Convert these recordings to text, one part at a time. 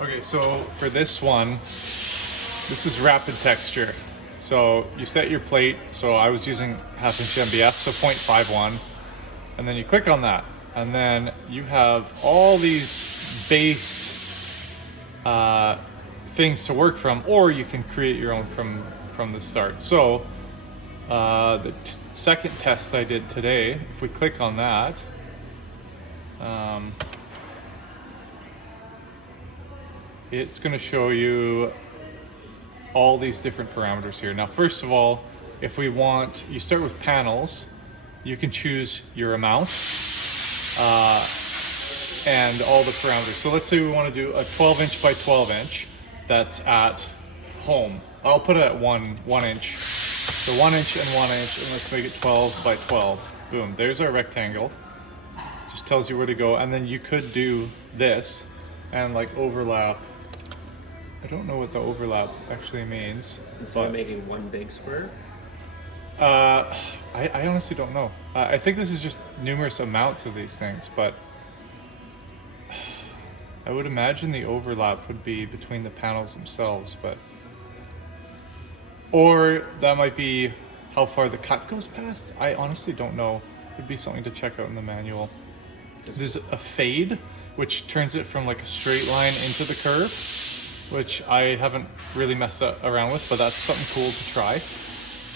Okay, so for this one, this is rapid texture. So you set your plate, so I was using 1/2 inch MBF, so 0.51, and then you click on that, and then you have all these base things to work from, or you can create your own from the start. So the second test I did today, if we click on that, it's going to show you all these different parameters here. Now, first of all, if we want, you start with panels, you can choose your amount and all the parameters. So let's say we want to do a 12-inch by 12-inch that's at home. I'll put it at one inch. So 1 inch and 1 inch, and let's make it 12 by 12. Boom, there's our rectangle. Just tells you where to go. And then you could do this and like overlap. I don't know what the overlap actually means. Instead of making one big square? I honestly don't know. I think this is just numerous amounts of these things, but I would imagine the overlap would be between the panels themselves, but... Or that might be how far the cut goes past. I honestly don't know. It'd be something to check out in the manual. There's a fade, which turns it from like a straight line into the curve, which I haven't really messed around with, but that's something cool to try.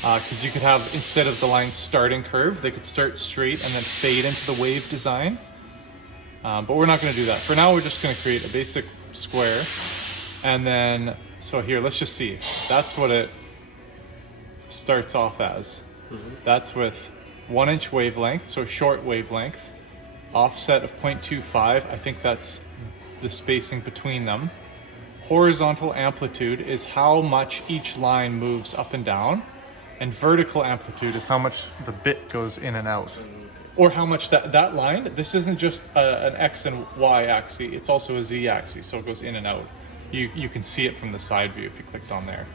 Because you could have, instead of the line starting curve, they could start straight and then fade into the wave design. But we're not going to do that. For now, we're just going to create a basic square. And then, so here, let's just see. That's what it starts off as. That's with 1 inch wavelength, so short wavelength, offset of 0.25. I think that's the spacing between them. Horizontal amplitude is how much each line moves up and down, and vertical amplitude is how much the bit goes in and out, or how much that line, this isn't just an X and Y axis, it's also a Z axis, so it goes in and out. You can see it from the side view if you clicked on there.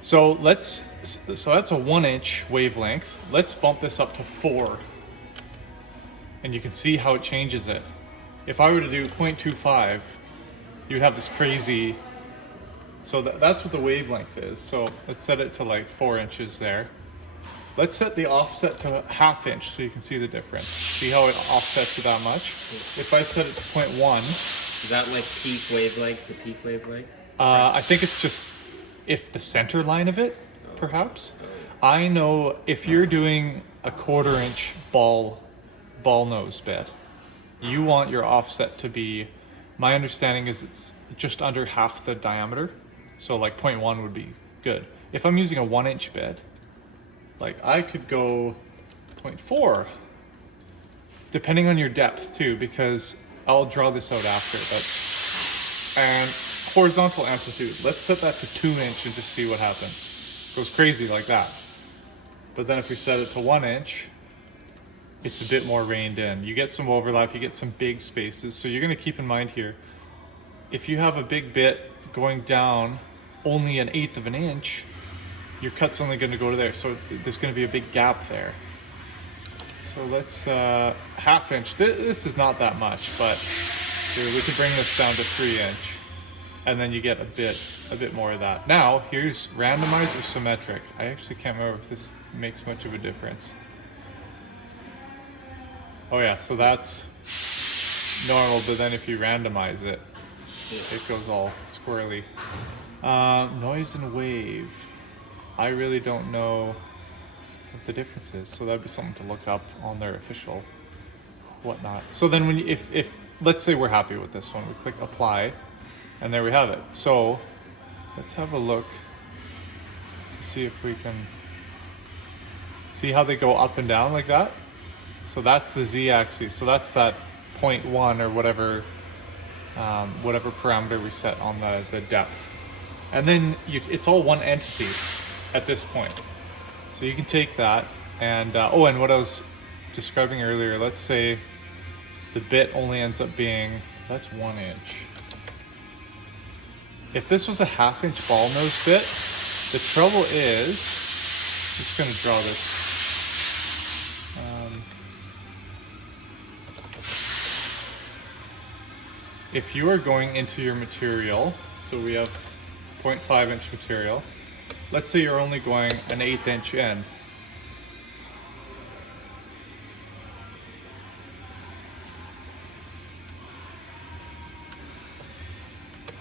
So that's a 1 inch wavelength. Let's bump this up to 4. And you can see how it changes it. If I were to do 0.25, you'd have this crazy, so that's what the wavelength is. So let's set it to like 4 inches there. Let's set the offset to 1/2 inch so you can see the difference. See how it offsets to that much? If I set it to 0.1. Is that like peak wavelength to peak wavelength? I think it's just if the center line of it, perhaps. I know if you're doing a 1/4 inch ball nose bit, you want your offset to be, my understanding is it's just under half the diameter. So like 0.1 would be good. If I'm using a 1 inch bit, like I could go 0.4, depending on your depth too, because I'll draw this out after, and horizontal amplitude, let's set that to 2 inch and just see what happens. It goes crazy like that. But then if we set it to 1 inch, it's a bit more reined in. You get some overlap, you get some big spaces. So you're going to keep in mind here, if you have a big bit going down only 1/8 of an inch, your cut's only going to go to there. So there's going to be a big gap there. So let's 1/2 inch. This is not that much, but here, we could bring this down to 3 inch. And then you get a bit more of that. Now, here's randomized or symmetric. I actually can't remember if this makes much of a difference. Oh yeah, so that's normal, but then if you randomize it, it goes all squirrely. Noise and wave. I really don't know what the difference is, so that'd be something to look up on their official whatnot. So then when if let's say we're happy with this one, we click apply, and there we have it. So let's have a look to see if we can see how they go up and down like that. So that's the Z axis. So that's that 0.1 or whatever parameter we set on the depth. And then it's all one entity at this point. So you can take that and, and what I was describing earlier, let's say the bit only ends up being, that's 1 inch. If this was a 1/2 inch ball nose bit, the trouble is, I'm just going to draw this. if you are going into your material, so we have 0.5 inch material, let's say you're only going an 1/8 inch in.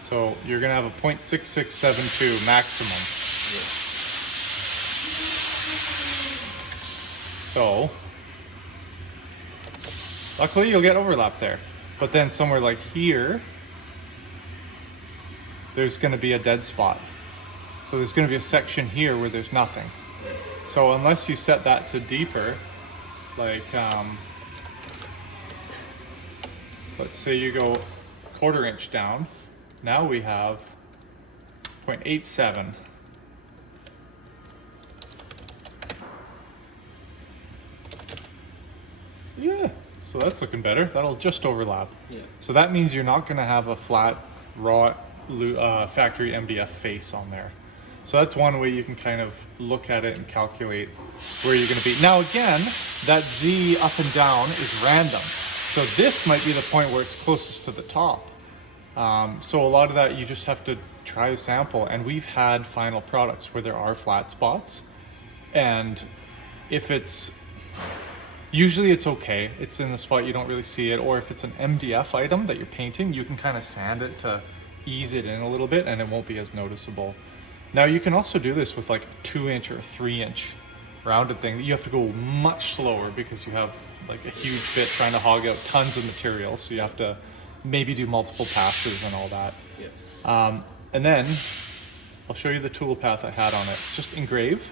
So you're gonna have a 0.6672 maximum. Yeah. So luckily you'll get overlap there. But then somewhere like here, there's gonna be a dead spot. So there's gonna be a section here where there's nothing. So unless you set that to deeper, like let's say you go 1/4 inch down, now we have 0.87. Yeah, so that's looking better. That'll just overlap. Yeah. So that means you're not going to have a flat, raw factory MDF face on there. So that's one way you can kind of look at it and calculate where you're going to be. Now again, that Z up and down is random. So this might be the point where it's closest to the top. So a lot of that you just have to try a sample. And we've had final products where there are flat spots. And if it's, usually it's okay. It's in the spot you don't really see it. Or if it's an MDF item that you're painting, you can kind of sand it to ease it in a little bit and it won't be as noticeable. Now you can also do this with like a 2 inch or 3 inch rounded thing. You have to go much slower because you have like a huge bit trying to hog out tons of material. So you have to maybe do multiple passes and all that. Yeah. And then I'll show you the tool path I had on it. It's just engrave.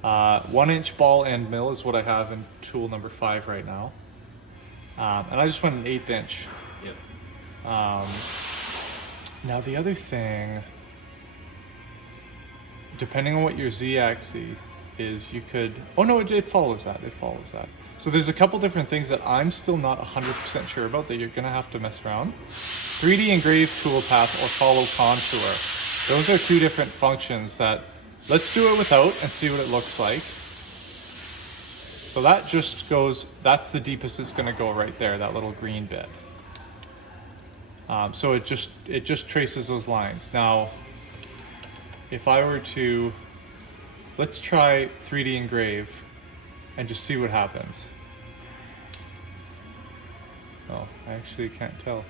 1 inch ball end mill is what I have in tool number 5 right now. And I just went an 1/8 inch. Yeah. Now the other thing, depending on what your Z-axis is, you could, oh no, it follows that, it follows that. So there's a couple different things that I'm still not 100% sure about that you're gonna have to mess around. 3D engrave toolpath or follow contour. Those are two different functions that, let's do it without and see what it looks like. So that just goes, that's the deepest it's gonna go right there, that little green bit. So it just traces those lines. Now, if I were to, let's try 3D engrave and just see what happens. Oh, I actually can't tell.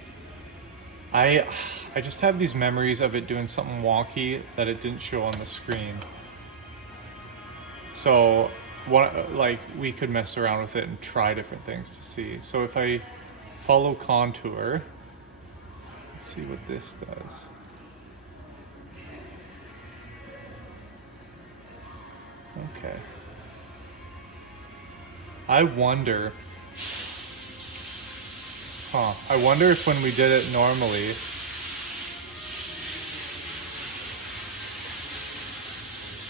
I just have these memories of it doing something wonky that it didn't show on the screen. So, like we could mess around with it and try different things to see. So if I follow contour, let's see what this does. Okay. I wonder if when we did it normally,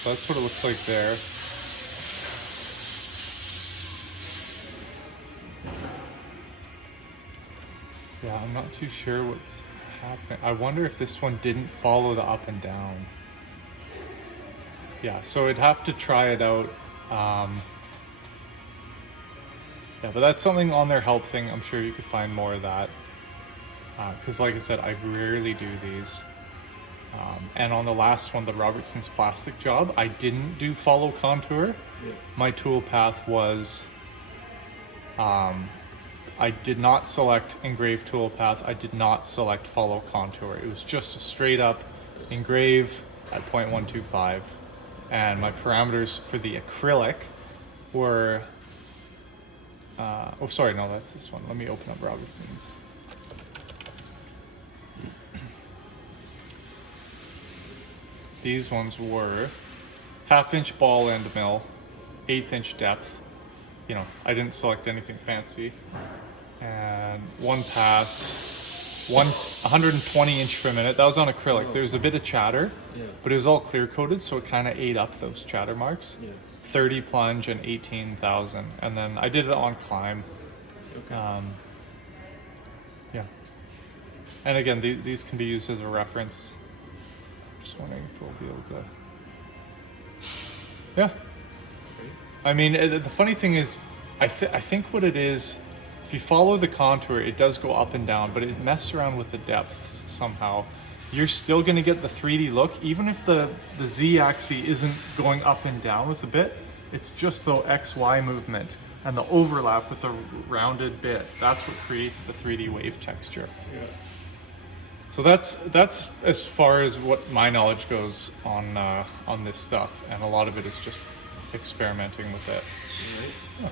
so that's what it looks like there. Yeah, I'm not too sure what's happening. I wonder if this one didn't follow the up and down. Yeah, so I'd have to try it out. Yeah, but that's something on their help thing. I'm sure you could find more of that. Because like I said, I rarely do these. And on the last one, the Robertson's plastic job, I didn't do follow contour. Yeah. My tool path was, I did not select engrave tool path. I did not select follow contour. It was just a straight up engrave at 0.125. And my parameters for the acrylic were, oh sorry, no, that's this one. Let me open up Robertson's. These ones were 1/2 inch ball end mill, 1/8 inch depth. You know, I didn't select anything fancy. And one pass, 120 inch per minute. That was on acrylic. Oh. There was a bit of chatter, Yeah. but it was all clear coated, so it kind of ate up those chatter marks. Yeah. 30 plunge and 18,000. And then I did it on climb. Okay. Yeah. And again, these can be used as a reference. Just wondering if we'll be able to. Yeah. Okay. I mean, the funny thing is, I think what it is if you follow the contour, it does go up and down, but it messes around with the depths somehow. You're still going to get the 3D look, even if the Z-axis isn't going up and down with the bit. It's just the XY movement and the overlap with the rounded bit. That's what creates the 3D wave texture. Yeah. So that's as far as what my knowledge goes on this stuff, and a lot of it is just experimenting with it. All right. Yeah.